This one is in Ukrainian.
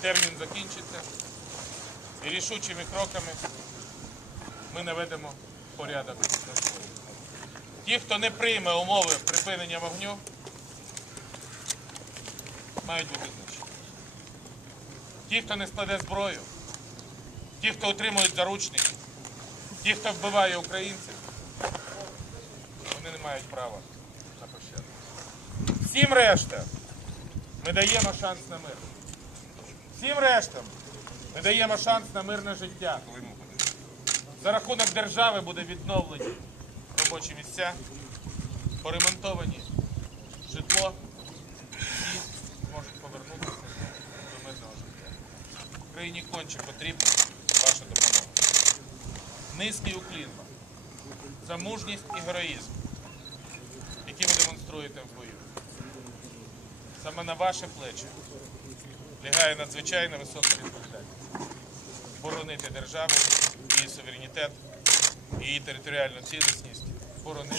термін закінчиться. І рішучими кроками ми наведемо порядок на сході. Ті, хто не прийме умови припинення вогню, мають бути знищені. Ті, хто не складе зброю, ті, хто отримують заручники, ті, хто вбиває українців, вони не мають права на пощаду. Всім решта ми даємо шанс на мир. Всім рештам ми даємо шанс на мирне життя. За рахунок держави буде відновлені робочі місця, поремонтовані житло, всі зможуть повернутися до мирного життя. Україні конче потрібна ваша допомога. Низький уклін вам за мужність і героїзм, які ви демонструєте в бою. Саме на ваші плечі лягає надзвичайно висока відповідальність. Боронити державу, її суверенітет, її територіальну цілісність, боронити